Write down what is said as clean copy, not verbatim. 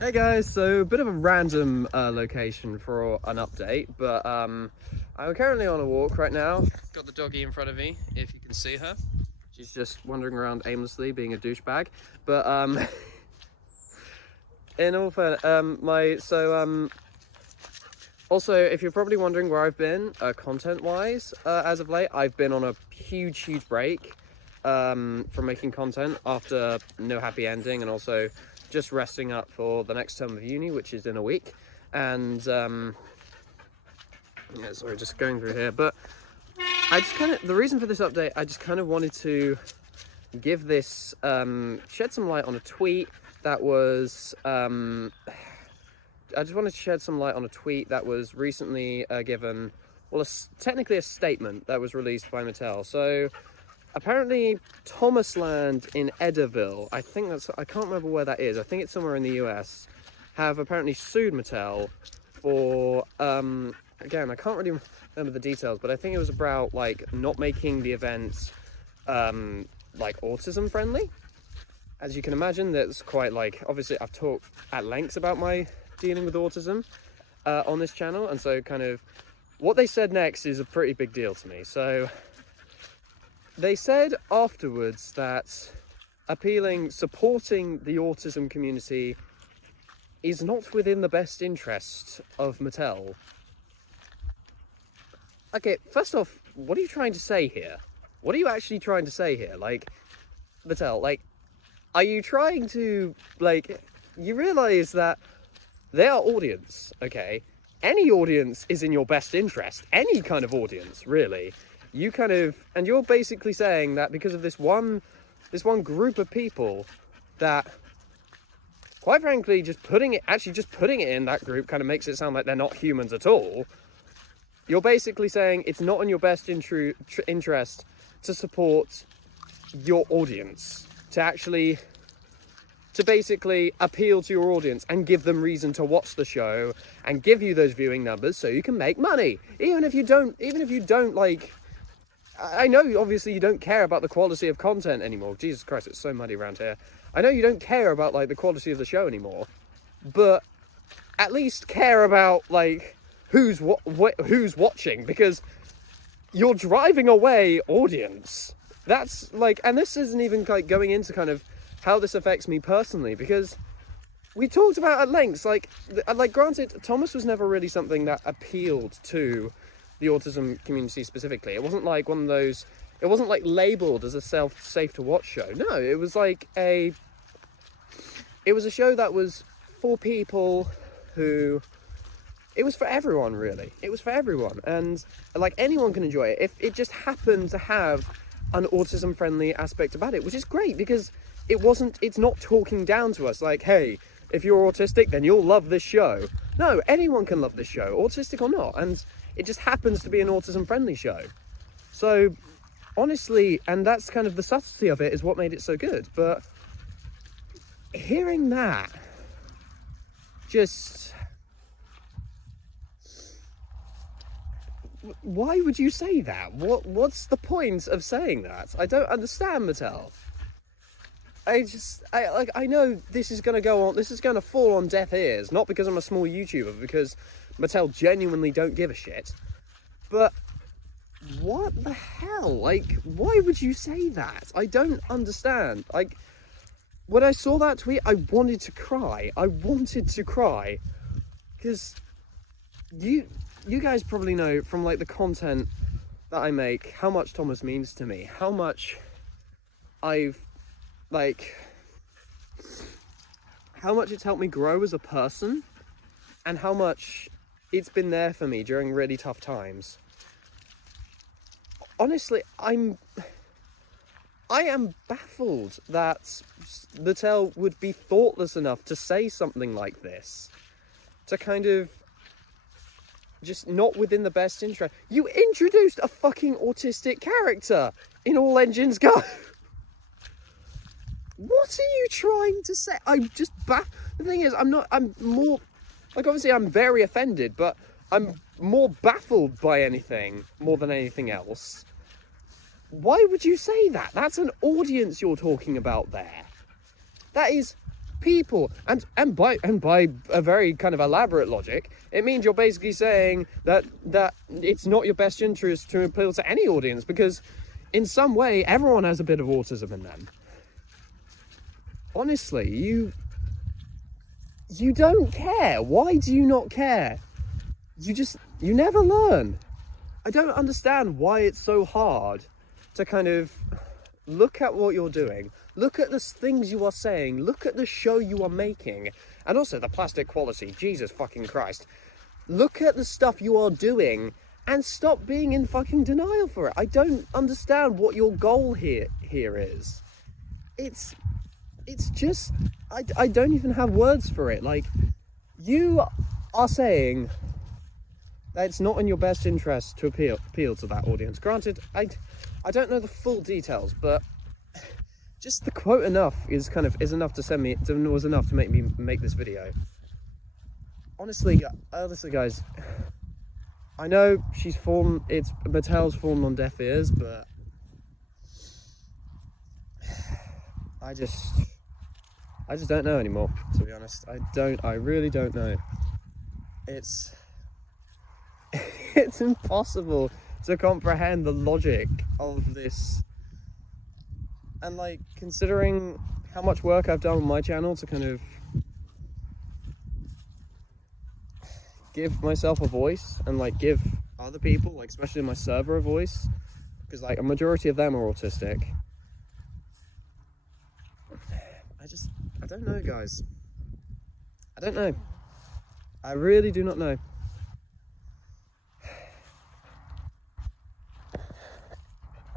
Hey guys, so a bit of a random location for an update, but I'm currently on a walk right now. Got the doggy in front of me, if you can see her. She's just wandering around aimlessly, being a douchebag. But in all fairness, also, if you're probably wondering where I've been, content-wise, as of late, I've been on a huge break from making content after no happy ending, and also just resting up for the next term of uni, which is in a week. And yeah, sorry, just going through here. But I just the reason for this update, I just kind of wanted to give this, shed some light on a tweet that was, I just wanted to shed some light on a tweet that was recently given, well, technically a statement that was released by Mattel. So apparently Thomasland in Edaville, I can't remember where that is, I think it's somewhere in the US, have apparently sued Mattel for, again, I can't really remember the details, but I think it was about, like, not making the events, like, autism friendly. As you can imagine, that's quite, like, obviously I've talked at length about my dealing with autism on this channel, and so kind of what they said next is a pretty big deal to me. So they said afterwards that supporting the autism community is not within the best interest of Mattel. Okay, first off, what are you trying to say here? What are you actually trying to say here? Like, Mattel, like, are you trying to, like, you realize that their audience, okay? Any audience is in your best interest. Any kind of audience, really. You kind of, and you're basically saying that because of this one group of people, that, quite frankly, just putting it in that group kind of makes it sound like they're not humans at all. You're basically saying it's not in your best interest to support your audience, to basically appeal to your audience and give them reason to watch the show and give you those viewing numbers so you can make money. Even if you don't like, I know obviously you don't care about the quality of content anymore. Jesus Christ, it's so muddy around here. I know you don't care about, like, the quality of the show anymore, but at least care about, like, who's watching, because you're driving away audience. That's like, and this isn't even like going into kind of how this affects me personally, because we talked about at length, like granted, Thomas was never really something that appealed to the autism community specifically. It wasn't like one of those, it wasn't like labeled as a safe to watch show. No, it was like it was a show that was for people who, it was for everyone, really. It was for everyone, and like anyone can enjoy it if it just happened to have an autism friendly aspect about it, which is great, because it's not talking down to us like, hey, if you're autistic then you'll love this show. No, anyone can love this show, autistic or not, and it just happens to be an autism friendly show. So honestly, and that's kind of the subtlety of it, is what made it so good. But hearing that, just, why would you say that? What's the point of saying that? I don't understand, Mattel. I know this is gonna go on, this is gonna fall on deaf ears, not because I'm a small YouTuber, because Mattel genuinely don't give a shit. But what the hell? Like, why would you say that? I don't understand. Like, when I saw that tweet, I wanted to cry. I wanted to cry. Because you guys probably know from, like, the content that I make how much Thomas means to me, how much I've, like, how much it's helped me grow as a person, and how much it's been there for me during really tough times. Honestly, I am baffled that Mattel would be thoughtless enough to say something like this, to kind of just not within the best interest. You introduced a fucking autistic character in All Engines Go. What are you trying to say? I'm just the thing is, I'm more, like, obviously I'm very offended, but I'm more baffled by anything more than anything else. Why would you say that? That's an audience you're talking about there. That is people. And by a very kind of elaborate logic, it means you're basically saying that it's not your best interest to appeal to any audience, because in some way everyone has a bit of autism in them. Honestly, you don't care. Why do you not care? You never learn. I don't understand why it's so hard to kind of look at what you're doing, look at the things you are saying, look at the show you are making, and also the plastic quality, Jesus fucking Christ. Look at the stuff you are doing and stop being in fucking denial for it. I don't understand what your goal here is. It's just, I don't even have words for it. Like, you are saying that it's not in your best interest to appeal to that audience. Granted, I don't know the full details, but just the quote enough is enough was enough to make me make this video. Honestly, guys, I know Mattel's fallen on deaf ears, but I just don't know anymore, to be honest. I really don't know. It's impossible to comprehend the logic of this. And like, considering how much work I've done on my channel to kind of give myself a voice and like give other people, like especially my server, a voice, because like a majority of them are autistic. I don't know, guys. I don't know. I really do not know.